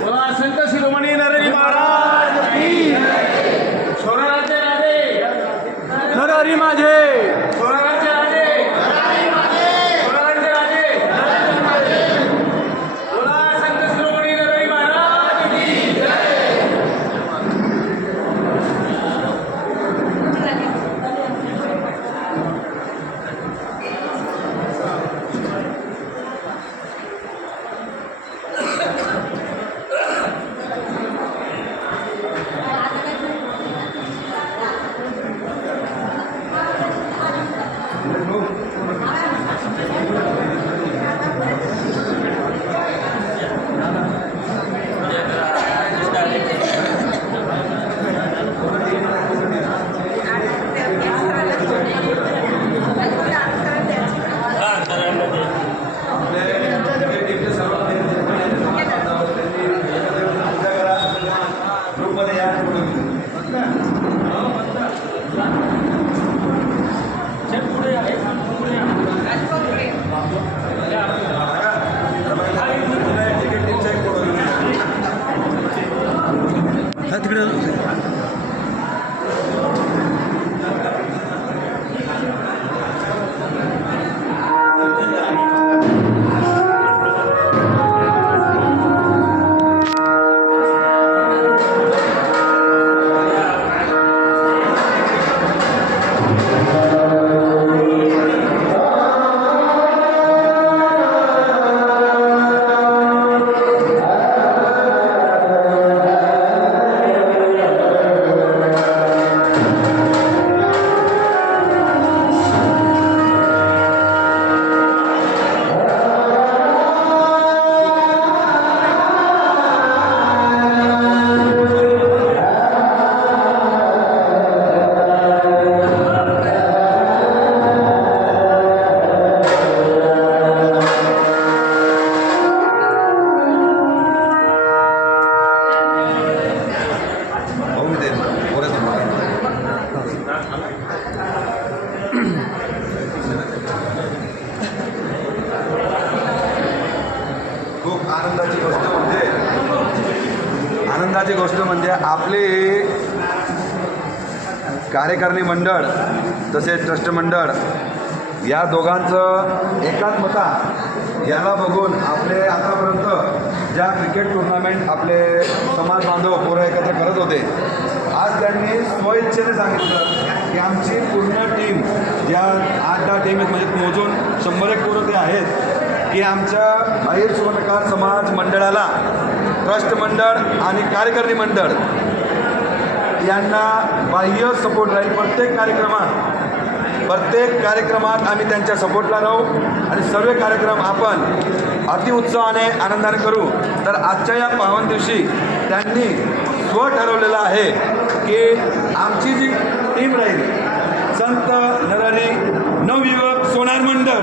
बोला संत शिरोमणी नरहरी महाराज की सोनाराचे राजे नरहरी माझे सोनाराचे राजे सोनाराचे राजे बोला संत शिरोमणी नरहरी महाराज की खूप आनंदाची गोष्ट म्हणजे आपले कार्यकारिणी मंडळ तसेच ट्रस्ट मंडळ या दोघांचं एकात्मता याला बघून आपले आतापर्यंत ज्या क्रिकेट टुर्नामेंट आपले समाज बांधव पोरं एकत्र करत होते, आज त्यांनी स्वइच्छेने सांगितलं की आमची पूर्ण टीम ज्या 8-10 टीम आहेत म्हणजे मोजून 100 पोरं ते आहेत की आमच्या अहिर सुवर्णकार समाज मंडळाला ट्रस्ट मंडळ आणि कार्यकारिणी मंडळ यांना बाह्य सपोर्ट राहील. प्रत्येक कार्यक्रमात आम्ही त्यांच्या सपोर्टला राहू आणि सर्व कार्यक्रम आपण अतिउत्साहाने आनंदाने करू. तर आजच्या या पावन दिवशी त्यांनी ठरवलेलं आहे की आमची जी टीम राहील संत नरहरी नवयुवक सोनार मंडळ,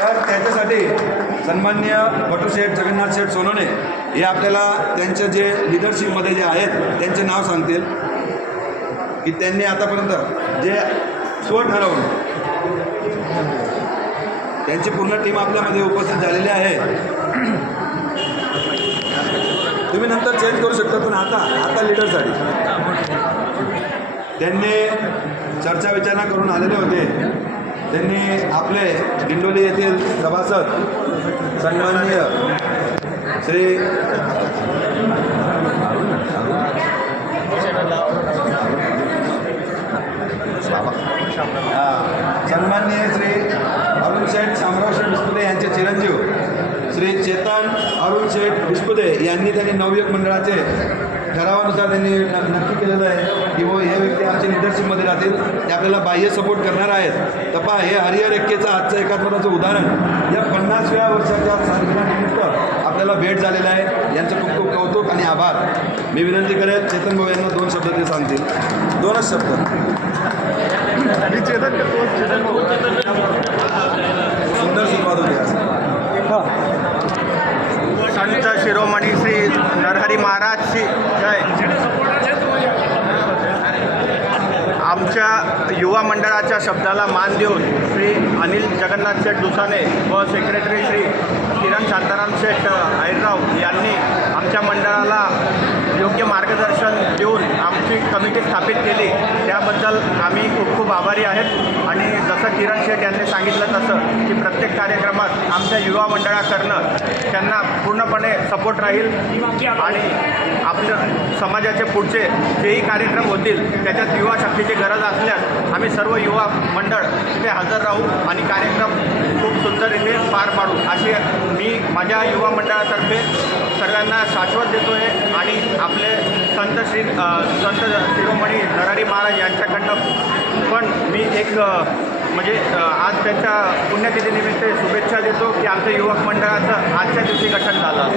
तर त्याच्यासाठी सन्माननीय बटूशेठ जगन्नाथ शेठ सोनवणे हे आपल्याला त्यांच्या जे लिडरशिपमध्ये जे आहेत त्यांचे नाव सांगतील की त्यांनी आतापर्यंत जे ठरवून त्यांची पूर्ण टीम आपल्यामध्ये उपस्थित झालेली आहे. तुम्ही नंतर चेंज करू शकता, पण आता लिडरसाठी त्यांनी चर्चा विचारणा करून आलेले होते. त्यांनी आपले दिंडोली येथील सभासद सन्माननीय श्री सन्माननीय श्री अरुण शेठ शामराव शेठ विस्पुते यांचे चिरंजीव श्री चेतन अरुण शेठ विस्पुते यांनी त्यांनी नवयुवक मंडळाचे ठरावानुसार त्यांनी नक्की केलेलं आहे की वो हे व्यक्ती आमच्या लिडरशिपमध्ये राहतील, ते आपल्याला बाह्य सपोर्ट करणार आहेत. तर पहा, हे हरिहर एक्केचं आजचं एकात्मताचं उदाहरण या 50व्या वर्षाच्या सालगिरहानिमित्त आपल्याला भेट झालेलं आहे. यांचं खूप खूप कौतुक आणि आभार. मी विनंती करेल चेतन भाऊ यांना 2 शब्द ते सांगतील. 2च शब्द. सुंदर सुरुवात होती आज. संत शिरोमणी श्री नरहरी महाराज श्री जय. आमच्या युवा मंडळाच्या शब्दाला मान देऊन श्री अनिल जगन्नाथ शेठ दुसाने व सेक्रेटरी श्री किरण शांताराम शेठ आमच्या युवा मंडळाकडनं त्यांना पूर्णपणे सपोर्ट राहील आणि आपल्या समाजाचे पुढचे जेही कार्यक्रम होतील त्याच्यात युवा शक्तीची गरज असल्यास आम्ही सर्व युवा मंडळ तिथे हजर राहू आणि कार्यक्रम खूप सुंदर इथे पार पाडू अशी मी माझ्या युवा मंडळातर्फे सर्वांना शाश्वत देतो आहे आणि आपले संत शिरोमणी नरहरी महाराज यांच्याकडनं पण मी एक म्हणजे आज त्यांच्या पुण्यतिथीनिमित्त शुभेच्छा देतो की आमचं युवक मंडळाचं आजच्या दिवशी गठन झालं.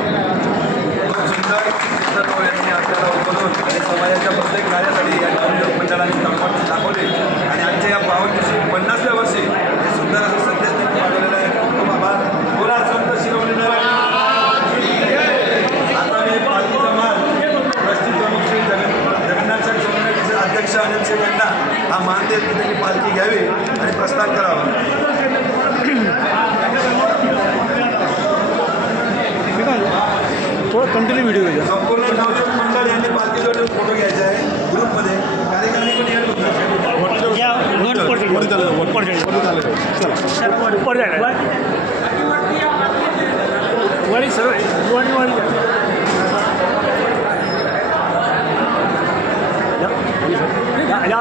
खूप सुंदर सर्व यांनी आपल्याला बोलवून आणि समाजाच्या प्रत्येक कार्यासाठी या युवक मंडळाने तळमळ दाखवले आणि आजच्या या पावन दिवशी 50व्या वर्षी हे सुंदर असं संदेश त्यांनी पाठवलेला आहे. खूप आभार. बोला संत शिरोमणी नरहरी महाराज की जय. आता मी पालखीचा मान ट्रस्टी प्रमुख श्री जगन्नाथ सोनवणेचे अध्यक्ष अनिल शेख यांना हा मान देत की त्यांनी पालखी घ्यावी आणि प्रस्थान करावं. थोडं कंटिन्यू व्हिडिओ घ्या. संपूर्ण नवयुवक मंडळ यांनी पालखीजवळ फोटो घ्यायचा आहे ग्रुपमध्ये. कार्यक्रमाने पण येत वाडी सर्व वाडी या